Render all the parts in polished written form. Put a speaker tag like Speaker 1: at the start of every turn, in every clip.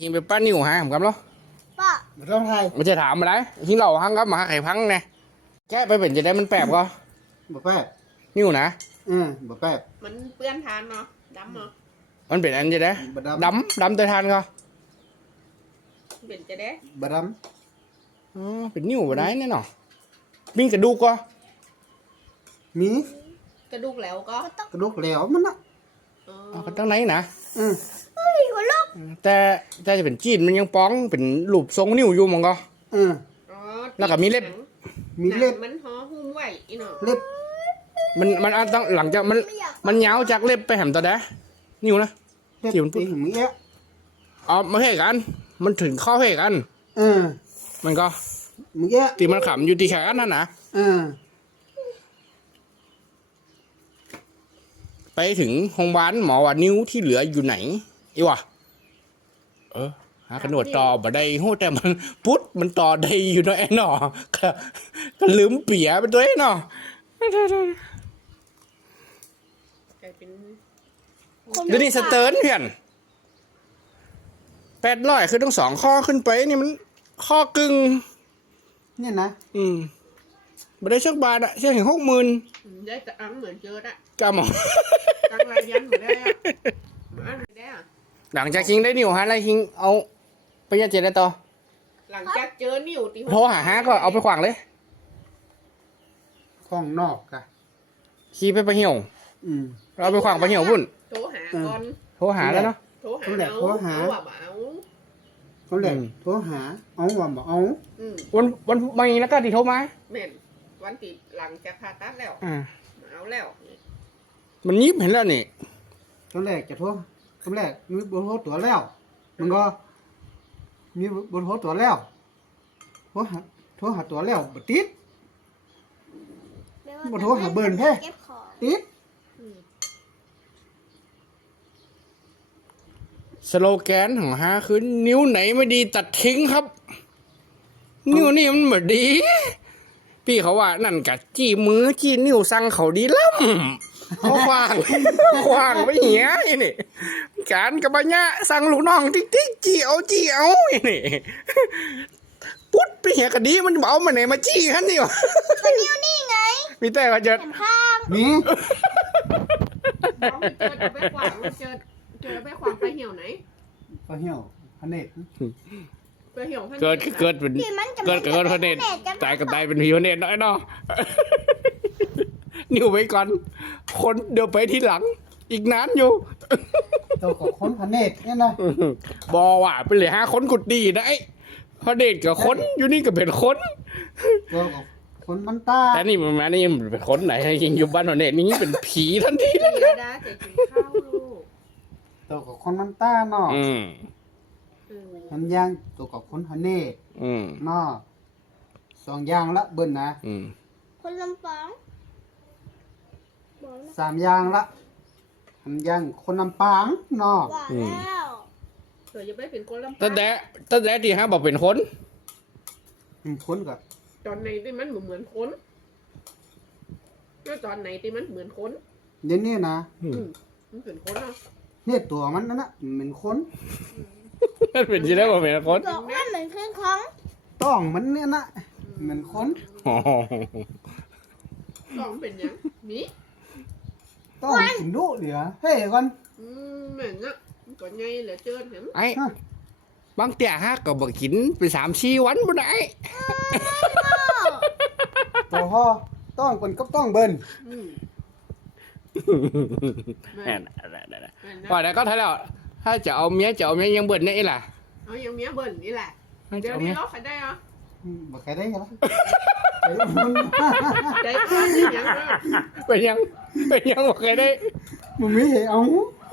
Speaker 1: ยิงไปป้านิ่วฮะผมกับเนาะ
Speaker 2: ป้า
Speaker 3: ไม่ต้องไทย
Speaker 1: ไม่ใช่ถามมาได้ยิงเราหังกับหมาไข่พังไงแกะไปเป็นจะได้มันแปบก็
Speaker 3: บ่แป๊บ
Speaker 1: นิ่วนะ
Speaker 3: บ่แป๊บ
Speaker 2: มันเปื้อนทานเนาะดำเนาะ
Speaker 1: มันเป็นอันจะได้
Speaker 3: บ่
Speaker 1: ด
Speaker 3: ดำ
Speaker 1: ำตัวทานก็
Speaker 2: เป็นจะได้
Speaker 3: บ่ด
Speaker 1: อ๋อเป็นนิ่วบ่ได้แน่นอนมีกระดูกก็
Speaker 3: ำมี
Speaker 2: กระดูกแล้วก็
Speaker 3: กระดูกแหลวมันน่ะ
Speaker 1: เอาก็ตั้งไหนนะ
Speaker 3: อืม
Speaker 1: แต่จะเป็นจีนมันยังป้องเป็นรูปทรงนิ่วอยู่มั้งก็
Speaker 3: อืม
Speaker 2: อ๋อ
Speaker 1: แล้วก็มีเล็บ
Speaker 3: มีเล็บ
Speaker 2: มันห่อหุ้มไว้อีเนาะ
Speaker 3: เล็บ
Speaker 1: มันอาจต้องหลังจากมันยาวจากเล็บไปแหมตัวได้นิ่วนะ
Speaker 3: เล็บ
Speaker 1: ที่มันพูด
Speaker 3: ตีหิมเอี้ย
Speaker 1: อ๋อมาเพ่กัน มันถึงข้อเพ่กัน
Speaker 3: อืม
Speaker 1: มันก็
Speaker 3: มึงเอี้ย
Speaker 1: ตีมันขำอยู่ที่แขนนั่นนะ
Speaker 3: อืม
Speaker 1: ไปถึงโรงพยาบาลหมอว่านิ้วที่เหลืออยู่ไหนอีวะหากระหนวดต่อบ่ได้โหแต่มันปุ๊ดมันต่อได้อยู่เนาะไอ้หนอก็ลืมเปียไปตัวไอ้หนอก
Speaker 2: ลายเป็น
Speaker 1: เดี๋ยวนี้สเติร์นเพื่อน800คือต้อง2 ข้อขึ้นไปนี่มันข้อกึ่ง
Speaker 3: เนี่ยนะ
Speaker 1: บ่ได้สักบาทอะเชื่อถึง60,000
Speaker 2: ได้แต่อังเหมือนเจออะ
Speaker 1: กำหมอ
Speaker 2: ตั้งรายยันเหมือนได้อะมันไม่ได้อะ
Speaker 1: หลังจากคิงได้นิ้วฮะแล้วคิงเอาไปยัดเจ็ดได้ต่อ
Speaker 2: หลังจากเจอนิ้วตี
Speaker 1: โทรหาฮะก็เอาไปขวางเลย
Speaker 3: ข้องนอกกะ
Speaker 1: ขี่ไปเหี่ยว
Speaker 3: อืม
Speaker 1: เราไปขวางไปเหี่ยวพุ่น
Speaker 2: โทรหาก่อน
Speaker 1: โทรหาแล้วเนาะ
Speaker 2: โทรหาเอาแบบเอา
Speaker 3: เขาแหละ
Speaker 1: อืม
Speaker 3: โทรหาเอาว่าบ่เอา
Speaker 1: วันไม่แล้วก็ที่โทรมา
Speaker 2: แม่นวันติดหลังจากผ่าตัดแล้ว เอาแล้ว
Speaker 1: มันยิบเห็นแล้วนี่
Speaker 3: ตอนแรกจะโทรตอนแรกมีเบอร์โทรตัวแล้ว มันก็มีเบอร์โทรตัวแล้วโทรหาตัวแล้วบ่ติด บ่โทรหาเบิร์นแท้
Speaker 2: เก็บของ
Speaker 3: ติด
Speaker 1: สโลแกนของฮาคือนิ้วไหนไม่ดีตัดทิ้งครับ นิ้วนี่มันเหมือนดี พี่เขาว่านั่นกะจี้มือจี้นิ้วสั่งเขาดีล่ำเขาขวาง ขวางไปเหี้ยไอ้นี่การกับบัญญะสั่งลูกน้องติ๊กติ๊กจี้เอาไอ้นี่ปุ๊ดไปเหี้ยกะดีมันเอามาไหนมาจี้ขันนี่วะ
Speaker 2: นิ้วนี่ไง
Speaker 1: พี่แต่ว่าจะ
Speaker 2: ข้าง
Speaker 3: มี
Speaker 2: น้องเจอไปขวางเจอไปขวางไปเหี่ยวไหน
Speaker 3: ก็เหี่ยวพะเนตร
Speaker 2: ไปเหี่ยว
Speaker 1: เกิดเป็นเกิดพระเนตรตายก็ตายเป็นผีพระเนตรน้อยเนาะ นิ้วไว้ก่อน คนเดี๋ยวไปทีหลัง อีกนานอยู่
Speaker 3: ตัวกับคนพะเนตรเนี่ยนะ
Speaker 1: บอว่าไปเลย5 คนกุดดีนะไอ้พระเนตรกับคนอยู่นี่ก็เป็นคน
Speaker 3: ตัวกับคนมันตา
Speaker 1: แต่นี่มันมานี่มันเป็นคนไหนยิงอยู่บ้านพระเนตรนี่เป็นผีทันที
Speaker 2: เดี๋ยวดาจะกินข้าวลูก
Speaker 3: ตัวกับคนมันตาเนาะมันย่างตัวกับคนพะเนตรเนาะ2อย่างละเบิ่นนะ
Speaker 2: คนลำปาง
Speaker 3: 3อย่างละมันย่างคนลำปางเนาะ
Speaker 2: แล้วเดี๋ยวจะไปเป็นคนลำปาง
Speaker 1: ตั้งแต่ที่5บอกเป็นคน
Speaker 3: มันคนกับ
Speaker 2: ตอนไหนที่มันเหมือนคนแล้วตอนไหนที่มันเหมือนคน
Speaker 3: เดี๋ยวนี้นะ
Speaker 2: มันเป็นคนเนาะ
Speaker 3: เนี่ยตัวมันนั่นน่ะมันเป็นคน
Speaker 1: มันเป็นที่ได้บอกเป็นคน
Speaker 2: บอกว่าเหมือนเครื่องของ
Speaker 3: ต้องมันเนี่ยนะเหมือนคน
Speaker 1: อ๋อ
Speaker 2: ต้องเป็นยังนี่
Speaker 3: ต้องกินดุเดี๋ยวเฮ้ยก่อน
Speaker 2: เหมือนอ่ะก่อนไงเหลือเจอเห็น
Speaker 1: ไอ้บางเตี่ย5ก็บอกกินไป3-4 วันบ่ได้
Speaker 3: ตัวพ่อต้องเป็นก็ต้องเบิ่น
Speaker 1: ว่าแต่ก็ท้ายแล้วถ้าจะเอาเมียยังเบิ่นได้ล่ะ
Speaker 2: เอาอย่างเมียเบิ่นนี่แหละเดี๋ยวนี้เราขายได้เหรอ
Speaker 3: บ่ใครได้เหรอ
Speaker 2: ใจกว้างนี่ยัง
Speaker 1: เป็นยังบอกเคยได้
Speaker 3: มันไม่เห็นเอา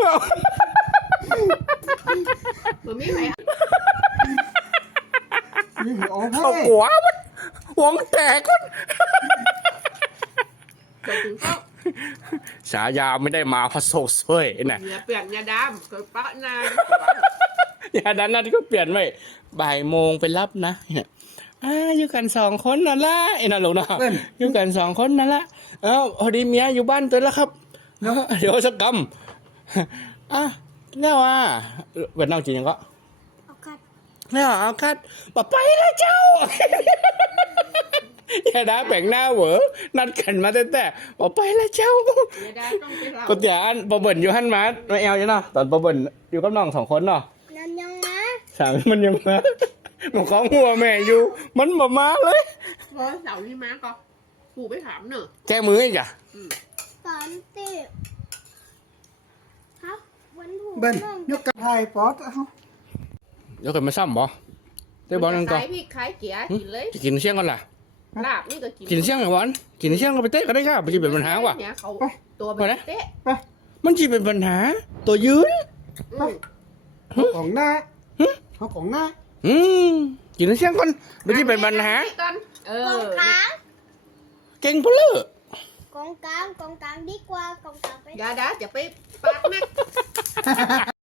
Speaker 2: มันมีใคร
Speaker 3: ไม่เห็นเอา
Speaker 1: เขาหัวมันหวงแตกคน
Speaker 2: เคยถึงเขา
Speaker 1: ฉายาไม่ได้มาเพราะโซ่เซ่ยน่ะ
Speaker 2: เนื้อเปลี่ยนยาดำเคยปะนาน
Speaker 1: ยาดันนั่นก็เปลี่ยนไว้บ่ายโมงไปรับนะอยู่กัน2 คนนั่นละไอ้นั่นหลงนะอยู่กัน2 คนนั่นละพอดีเมียอยู่บ้านตัวแล้วครับเดี๋ยวสักกรรมแล้วเวียดนามจริงยังก็
Speaker 2: เอาค
Speaker 1: เนี่ยเอาคัดบอกไปแล้วเจ้า อย่าด่าแบ่งหน้าเหวอนัดกันมาแต่บอกไปแล้วเจ้า
Speaker 2: เดี๋ยวได้ต้องไปเรา
Speaker 1: ก็เดี๋ยวอันปะเบิ่นอยู่หันมาไม่เอาจ้ะเนาะตอนปะเบิ่นอยู่กับน้อง2 คนเนาะ
Speaker 4: นั่นยังนะ
Speaker 1: สามมันยังมาหนูของหัวแม่อยู่ มันบ่มาเลย
Speaker 2: เพราะเสาร์นี้มาก็ปู่ไปถามเนอะ
Speaker 1: แก้มืออีกอ่ะ
Speaker 4: ตอนติฮะวันถูก
Speaker 3: เบิ้ลยกกระไทยป๊อดเอ้า
Speaker 1: เดี๋ยวเคยมาซ้ำบ่ได้บอลนั่นก่อน
Speaker 2: ขายพริกขายเกี๊ยกินเลย
Speaker 1: จะกินเชี่ยงก่อนล่ะ
Speaker 2: ลาบนี่ก็กิน
Speaker 1: กินเชี่ยงไอ้บอลกินเชี่ยงก็ไปเตะก็ได้ครับมันจะเป็นปัญหาว่ะ
Speaker 2: เนี่ยเขาตัวแบบ
Speaker 1: ไปนะ
Speaker 2: เต๊ะ
Speaker 3: ไป
Speaker 1: มันจะเป็นปัญหา ตัวยืน
Speaker 2: อืม
Speaker 3: เขาของหน้าเขาของหน้า
Speaker 1: อืมกินเชี่ยงก่อนมันจะเป็นปัญหา
Speaker 2: ก่อนเอก
Speaker 4: อง
Speaker 2: อ
Speaker 4: กลาง
Speaker 1: เก่งเพนเลิศ
Speaker 4: กองกลางดีกว่ากองกลางไป
Speaker 2: อย่าด่าจะไปปากนัก